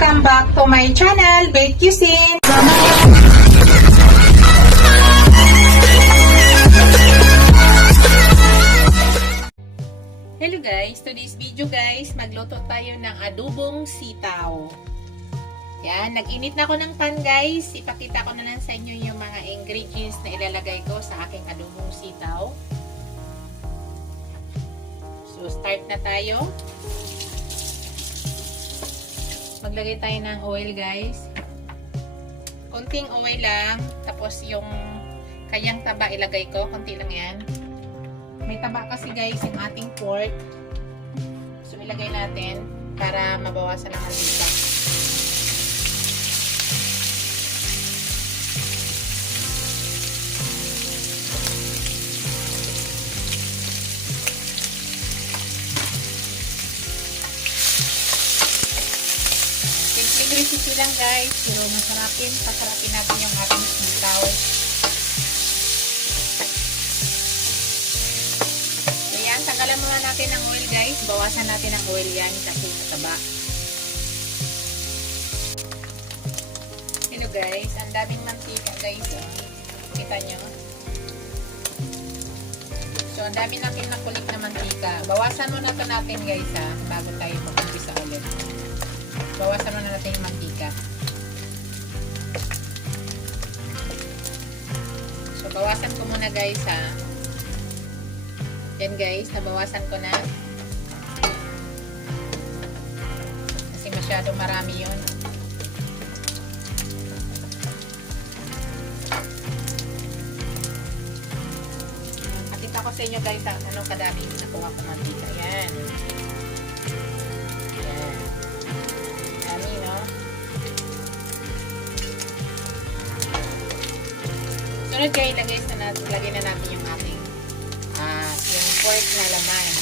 Welcome back to my channel, Bake Cuisine. Hello guys, today's video guys, magluto tayo ng adobong sitaw. Yan, nag-init na ako ng pan guys. Ipakita ko na lang sa inyo yung mga ingredients na ilalagay ko sa aking adobong sitaw. So, start na tayo. Maglagay tayo ng oil guys. Konting oil lang. Tapos yung kayang taba ilagay ko. Konti lang yan. May taba kasi guys yung ating pork. So ilagay natin para mabawasan ang mantika. Recipe lang guys, pero pasarapin natin yung ating sitaw. So yan, tanggalan muna natin ng oil guys, bawasan natin ang oil yan kasi mataba. Hello guys, ang daming mantika guys, oh. Kita nyo? So ang dami natin nakulik na mantika. Bawasan muna ito natin guys bago tayo mag-umpisa ulit. Bawasan na natin yung mantika. So, bawasan ko muna guys Yan guys, nabawasan ko na. Kasi masyado marami yun. Pakita ko sa inyo guys anong kadami nakuha ko mantika. Yan. Sunod kayo, lagay na natin yung ating yung pork na laman.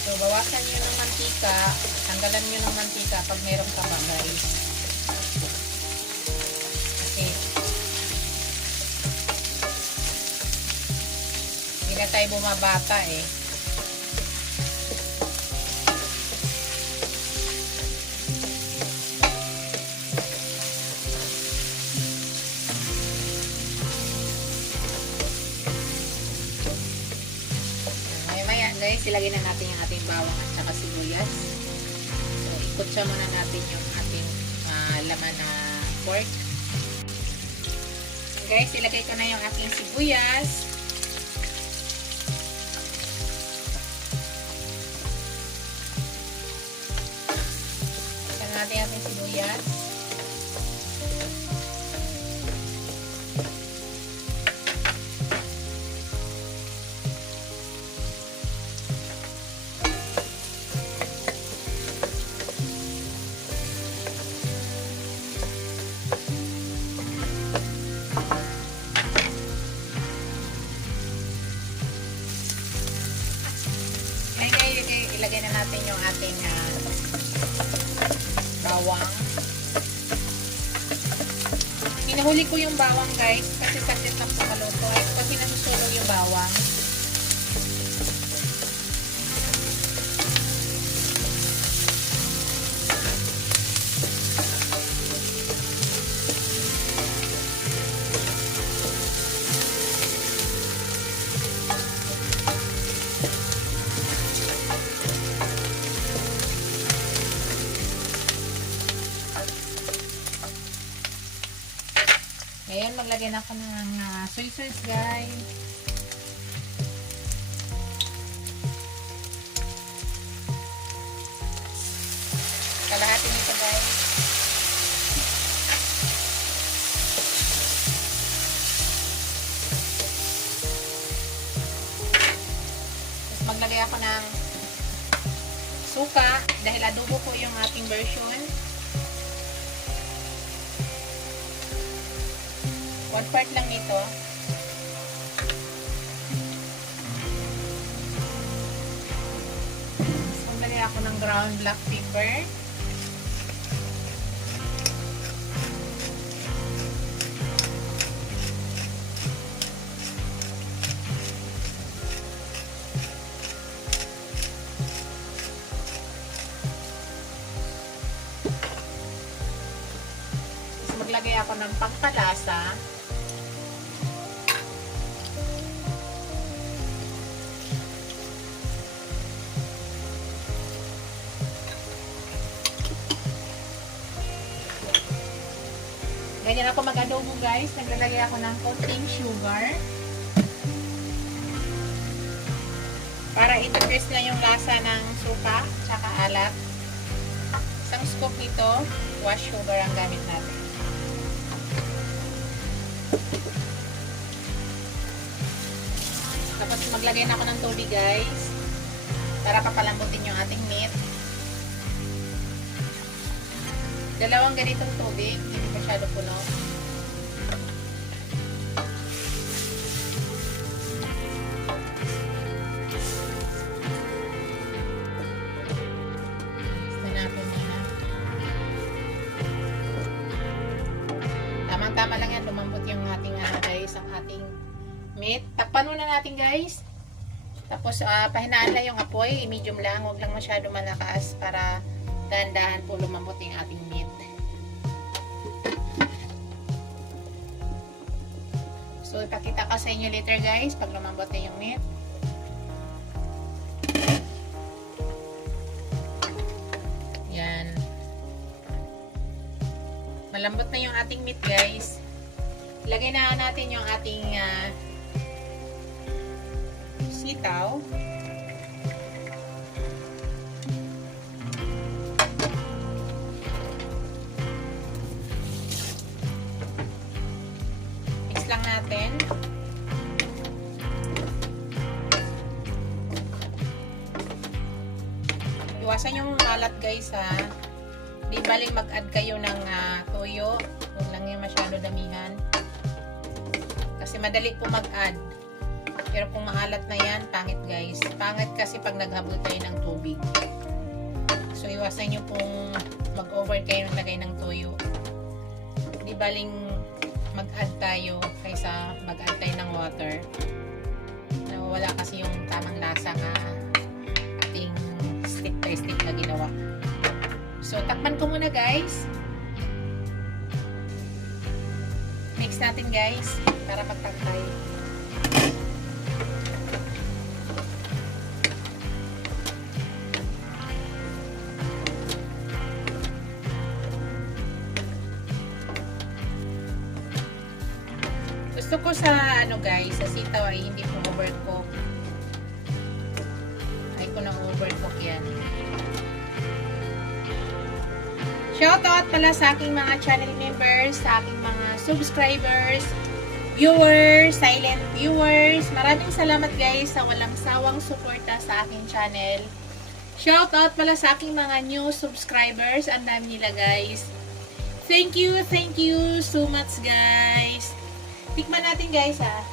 So, bawasan nyo ng mantika, tanggalan nyo ng mantika pag mayroong taba guys. Hindi na tayo bumabata eh. Maya guys, ilagay na natin yung ating bawang at saka sibuyas. So, ikutsa muna natin yung ating laman na pork. Guys, ilagay ko na yung ating sibuyas. Natin ating sibuyas. Ilagay na natin yung ating bawang. Hinahuli ko yung bawang guys kasi saglit lang sa maluto kasi nasusunog yung bawang. Ngayon, maglagay na ako ng soy sauce, guys. Kalahati nito, guys. Tapos, maglagay ako ng suka dahil adobo po yung ating version. 1/4 lang nito. Maglagay ako ng ground black pepper. maglagay ako ng pangpalasa. Ganyan ako mag-adobo guys. Naglalagay ako ng konting sugar. Para i-test na yung lasa ng suka tsaka alat. Isang scoop nito, wash sugar ang gamit natin. Tapos maglagay na ako ng tubig guys. Para papalambutin yung ating meat. Dalawang ganitong tubig, hindi masyado puno. Natin muna. Tamang-tama lang yan, lumambot yung ating guys, ang ating meat. Takpan muna natin guys. Tapos pahinaan lang yung apoy, medium lang, huwag lang masyado malakas para dahan-dahan po lumambot yung ating meat. So, ipakita ko sa inyo later guys, pag lumambot na yung meat. Yan. Malambot na yung ating meat guys. Ilagay na natin yung ating sitaw. Lang natin. Iwasan yung malat guys ha. Di baling mag-add kayo ng toyo. Huwag lang yung masyado damihan. Kasi madali po mag-add. Pero kung maalat na yan, pangit guys. Pangit kasi pag naghabol tayo ng tubig. So iwasan nyo pong mag-over kayo ng lagay ng toyo. Di baling mag-add tayo kaysa mag-add tayo ng water. Nawawala kasi yung tamang lasa nga ating stick by stick na ginawa. So, takpan ko muna guys. Mix natin guys para magtaktay. Gusto ko sa guys, sa sitaw ay hindi po overcook. Ay ko nang overcook yan. Shoutout pala sa aking mga channel members, sa aking mga subscribers, viewers, silent viewers. Maraming salamat guys sa walang sawang suporta sa aking channel. Shoutout pala sa aking mga new subscribers. Ang dami nila guys. Thank you so much guys. Tikman natin guys ha.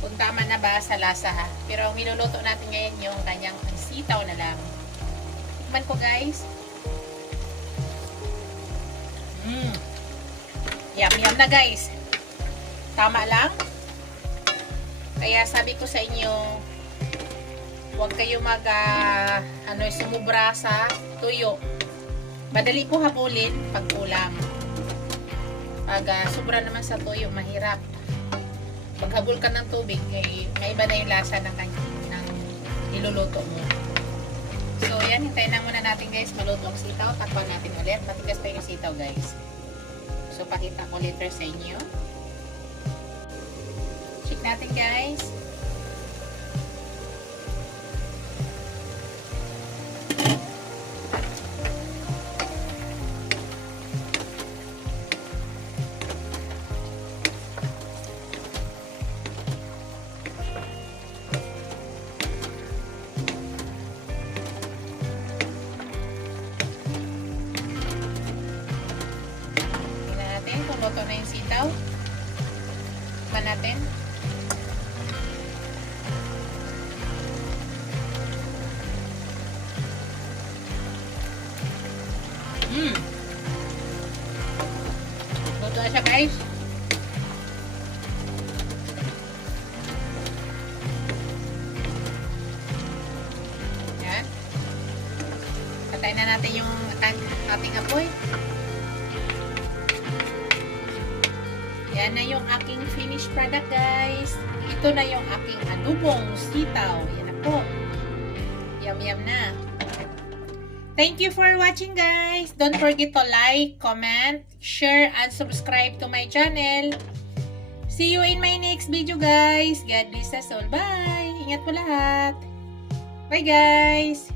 Kung tama na ba sa lasa ha. Pero ang niluluto natin ngayon yung kanyang sitaw na lang. Tikman ko guys. Yum na guys. Tama lang. Kaya sabi ko sa inyo, huwag kayo sumubra sa tuyo. Madali po habulin pag kulang. Pag sobra naman sa toyo, mahirap. Paghabol ka ng tubig, may iba na yung lasa ng niluluto mo. So, yan. Hintayin na muna natin guys. Maluto ang sitaw. Takpan natin ulit. Matigas pa yung sitaw guys. So, pakita ko later sa inyo. Check natin guys. Luto na yung sitaw. Tikman natin. Luto na siya guys. Yan. Tayin na natin yung ating apoy. Yan na yung aking finished product, guys. Ito na yung aking adobong sitaw. Yan na po. Yum na. Thank you for watching, guys. Don't forget to like, comment, share, and subscribe to my channel. See you in my next video, guys. God bless us all. Bye! Ingat po lahat. Bye, guys!